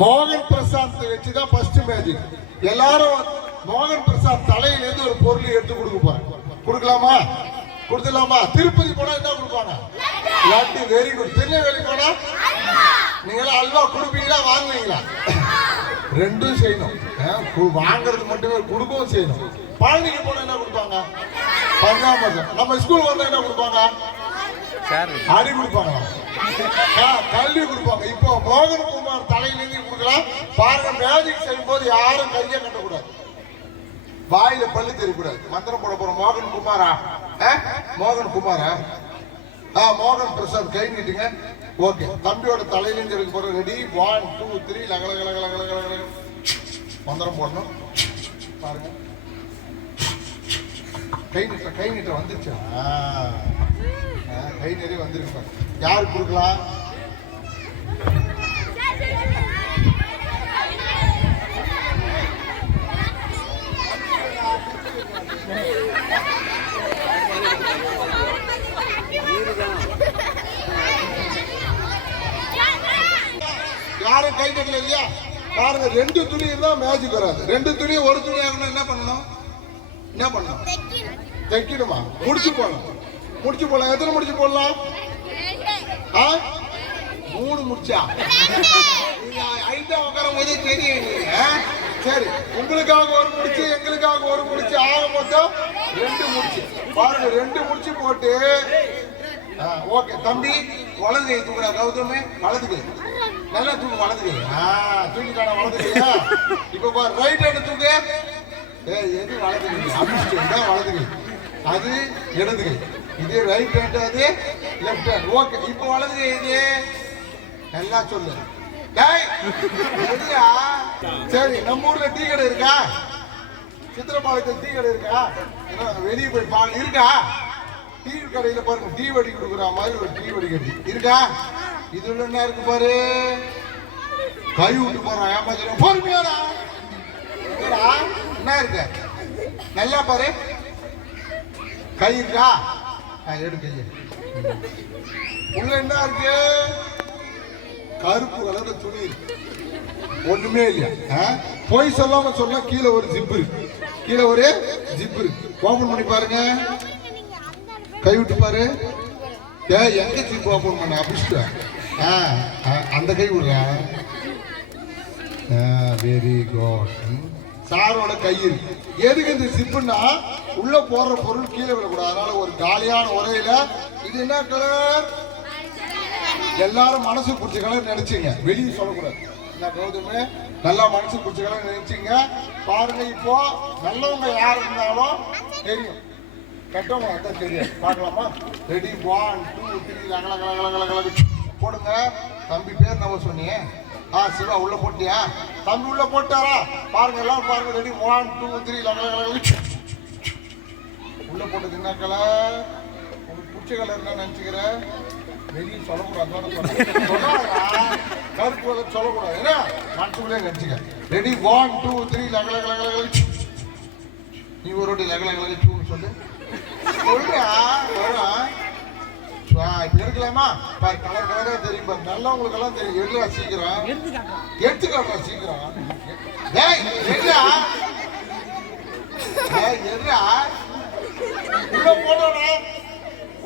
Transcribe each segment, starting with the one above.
மோகன் பிரசாத் வச்சுதான் first magic எல்லாரும் மோகன் பிரசாத் தலையிலேருந்து ஒரு பொருள் எடுத்து கொடுக்க போறேன் கொடுக்கலாமா? கொடுத்துடலாமா? திருப்பதி போனா என்ன கொடுப்பாங்க லட்டு வெரி குட் திருநெல்வேலி போனா? நீங்க எல்லாம் அல்வா கொடுப்பீங்களா வாங்குவீங்களா? ரெண்டும் செய்யணும். கு- வாங்குறது மட்டுமே கொடுக்கவும் செய்யணும். பழனிக்கு போனா என்ன கொடுப்பாங்க? பஞ்சாமரம் நம்ம ஸ்கூல் வந்தா என்ன கொடுப்பாங்க? அடி கொடுப்பாங்க. கல்வி கொடுப்பாங்க. இப்போ மோகன்குமார் தலையிலேருந்து கொடுக்கலாம். பாருங்க மேஜிக் செய்யும் போது யாரும் கையை கட்டக்கூடாது. வாயில பல்லு தெரியக்கூடாது. மந்திரம் போட போற மோகன் குமாரா? ஆ? மோகன் குமாரா? ஆ மோகன் பிரசாத் கை நீட்டுங்க. ஓகே. தம்பியோட தலையிலேருந்து எடுக்க போற ரெடி. ஒன் டூ த்ரீ லக லக லக லக லக லக. மந்திரம் போடணும். பாருங்க. கை நீட்ட கை நீட்ட வந்துருச்சு? கை நிறைய வந்திருக்கு பாருங்க. யாருக்கு கொடுக்கலாம் யாரும் கை தட்டல இல்லையா? பாருங்க ரெண்டு துணி இருந்தா மேஜிக் வராது. ரெண்டு துணி ஒரு துணி ஆகணும் என்ன பண்ணணும்? என்ன பண்ணணும்? தைக்கணுமா. முடிச்சு போடலாம் முடிச்சு போடலாம். எத்தனை முடிச்சு போடலாம்? மூணு முடிச்சா? ஐட்டா உட்காரும் போதே தெரியும்? சரி. உங்களுக்காக ஒரு முடிச்சு எங்களுக்காக ஒரு முடிச்சு. ஆக மொத்தம் ரெண்டு முடிச்சு. பாருங்க ரெண்டு முடிச்சு போட்டு. ஓகே. தம்பி வலது கை தூக்குறா கௌதமே. வலது கை. நல்லா தூக்கு வலது கை. ஆ தூக்கிட்டான வலது கையா இப்ப பாரு ரைட் ஹேண்ட் தூக்கு. ஏய் எது வலது கை? அபிஷ்டம் தான் வலது கை. அது இடது கை. இது ரைட் ஹேண்ட் அது லெஃப்ட் ஹேண்ட் ஓகே இப்போ வலது கை இது. நல்லா சொல்லு. டேய் எதுயா சரி நம்ம ஊர்ல டீ கடை இருக்கா? சித்திரப்பாளையத்தில் டீ கடை இருக்கா? என்ன, வெளியே போய் பால் இருக்கா? டீ கடையில் பாருங்க டீ வடி கொடுக்குற மாதிரி ஒரு டீ வடி கட்டி. இருக்கா? இதுல என்ன இருக்கு பாரு? கை விட்டு போறான் ஏமாத்திரம் பொறுமையாடா. என்ன இருக்க? நல்லா பாரு. கை இருக்கா? ஆ, உள்ள என்ன இருக்கு? கருப்பு கலர்ல துணி இருக்கு. ஒண்ணுமே இல்லையா? ஆ? பொய் சொல்லாம சொன்னா கீழே ஒரு ஜிப் இருக்கு. கீழே ஒரு ஜிப் இருக்கு. ஓபன் பண்ணி பாருங்க. கை விட்டு பாரு. ஏ எங்க ஜிப் ஓபன் பண்ண? அபிஷ்ட ஆ ஆ, அந்த கை விடுறா. வெரி குட் சாரோட கை எதுக்கு இந்த சிப்புன்னா உள்ள போடுற பொருள் கீழே விடக்கூடாது அதனால ஒரு காலியான உரையில இது என்ன கலர் எல்லாரும் மனசு பிடிச்ச கலர் நினைச்சிங்க. வெளியே சொல்லக்கூடாது. என்ன கௌதமே? நல்லா மனசு பிடிச்ச கலர் நினைச்சிங்க. பாருங்க இப்போ நல்லவங்க யார் இருந்தாலும் தெரியும். கெட்டவங்க அதான் தெரியும் பார்க்கலாமா? ரெடி ஒன் டூ த்ரீ போடுங்க தம்பி பேர் நம்ம சொன்னீங்க ஆ சிவா உள்ள போட்டியா தம்பி உள்ள போட்டாரா பாருங்க எல்லாரும் பாருங்க ரெடி ஒன் டூ த்ரீ லகல உள்ள போட்டது என்ன கலர் உங்களுக்கு பிடிச்ச கலர் என்ன நினைச்சுக்கிற வெளியே சொல்லக்கூடாது கருப்பு கலர் சொல்லக்கூடாது என்ன மனசுக்குள்ளே நினைச்சுக்க ரெடி ஒன் டூ த்ரீ லகல கல நீ ஒரு லகல கல சூன்னு சொல்லு சொல்றா எடுக்கலாமா பாரு கலர் தெரியும் பாரு. நல்லவங்களுக்கு எல்லாம் தெரியும். எடுறா சீக்கிரம். எடுத்துக்காட்டா சீக்கிரம். ஏய் எடுறா ஏய் எடுறா உள்ள போடா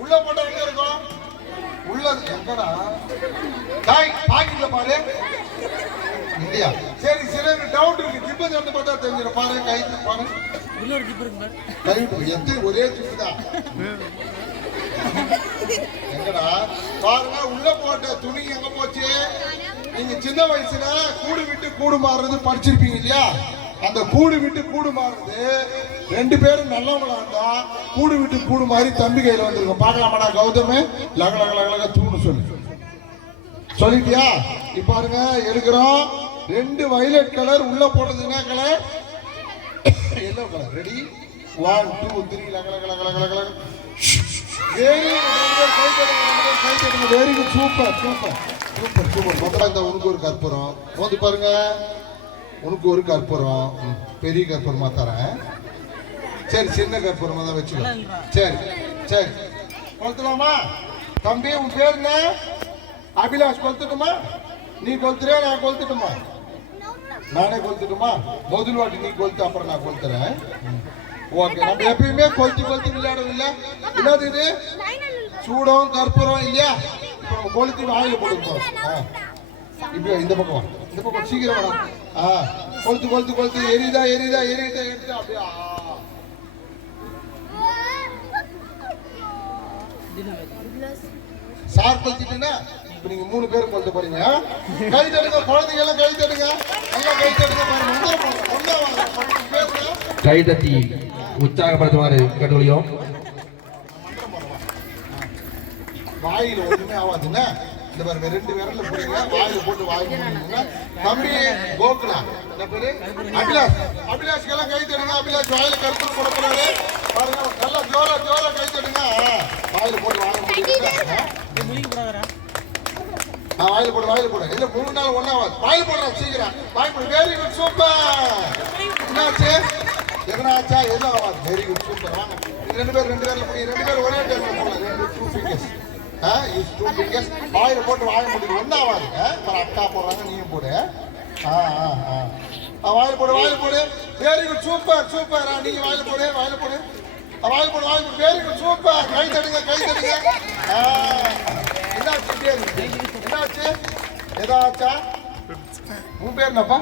உள்ள போட்டா எங்க இருக்கும்? உள்ள எங்கடா? டாய் பாக்கெட்ல பாரு. இந்தியா சரி சரி டவுட் இருக்கு. ஜிப்பை வந்து பார்த்தா தெரிஞ்சிடும். பாரு கை பாரு. கை எத்தனை ஒரே ஜிப்பு தான். எங்கடா? பாருங்க உள்ள போட்ட துணி எங்க போச்சு? நீங்க சின்ன வயசுல கூடு விட்டு கூடு மாறுறது படிச்சிருப்பீங்க இல்லையா? அந்த கூடு விட்டு கூடு மாறுறது ரெண்டு பேரும் நல்லவங்களா இருந்தா கூடு விட்டு கூடு மாறி தம்பி கையில வந்திருக்கோம் பாக்கலாமாடா கௌதம்? லக லக லக தூணு சொல்லு. சொல்லிட்டியா? இப்ப பாருங்க எடுக்கிறோம் ரெண்டு வயலட் கலர் உள்ள போட்டது என்ன colour yellow colour ready one two three லக லக லக லக லக. Very good super super super super முதல்ல இந்த உனக்கு ஒரு கற்பூரம். வந்து பாருங்க. உனக்கு ஒரு கற்பூரம். பெரிய கற்பூரமா தரேன். சரி சின்ன கற்பூரமா தான் வச்சுக்கோ. சரி சரி. கொளுத்தலாமா? தம்பி உன் பேர் என்ன? அபிலாஷ் கொளுத்துட்டுமா? நீ கொளுத்துறியா? நான் கொளுத்துட்டுமா? நானே கொளுத்துட்டுமா? முதல் வாட்டி நீ கொளுத்து அப்புறம் நான் கொளுத்துறேன். ஓகே. நம்ம எப்பயுமே கொளுத்தி கொளுத்தி விளையாடும் இல்ல என்னது இது? சூடம் கற்பூரம் இல்லையா? இப்போ நம்ம கொளுத்தி வாயில போட்டு இப்போ ஆ. இந்த பக்கம் இந்த பக்கம் சீக்கிரம் வா. ஆ. கொளுத்து கொளுத்து கொளுத்து. எரியுதா எரியுதா எரியுதா எரியுதா. அப்படியே சார் கொளுத்திட்டீங்கன்னா இப்போ நீங்க மூணு பேர் கொளுத்த போறீங்க? கை தட்டுங்க குழந்தைங்க எல்லாம் கை தட்டுங்க. நல்லா கை வாங்க பத்து பேருங்க கைதட்டி உற்சாகப்படுத்துமாறு கேட்டுக்கொள்கிறோம் வாயில ஒண்ணுமே ஆகாதுன்னா இந்த பாருங்க ரெண்டு விரல்ல போடுங்க. வாயில போட்டு வாய் தம்பி கோகுலா. என்ன பேரு? அபிலாஷ். அபிலாஷ்க்கு எல்லாம் கை தடுங்க அபிலாஷ் வாயில கருத்து போட போறாரு பாருங்க நல்லா ஜோரா ஜோரா கை தடுங்க வாயில போட்டு ஆ. வாயில் போடு வாயில் போடு. இல்ல மூணு நாள் ஒண்ணா வாயில் போடுற சீக்கிரம். வாயில் போடு. வெரி குட் சூப்பர் என்னாச்சு? எதனா எதுவும் ஆகாது வெரி குட் சூப்பர் வாங்க. ரெண்டு பேர் ரெண்டு பேர்ல போய் ரெண்டு பேர் ஒரே டைம்ல போகலாம் ரெண்டு டூ ஃபிங்கர்ஸ் ஆ இஸ் டூ ஃபிங்கர்ஸ் வாயில் போட்டு வாய முடியும் ஒன்றா ஆகாது அப்புறம் அக்கா போடுறாங்க நீயும் போடு. ஆ ஆ ஆ. ஆ, போடு வாயில் போடு. வெரி குட் சூப்பர் சூப்பர் நீங்க வாயில் போடு வாயில் போடு. வாயில் போடு வாயில் போடு. வெரி குட் சூப்பர் கை தடுங்க கை தடுங்க. ஆ. என்னாச்சு பேரு என்னாச்சு ஏதாச்சா உன் பேர் என்னப்பா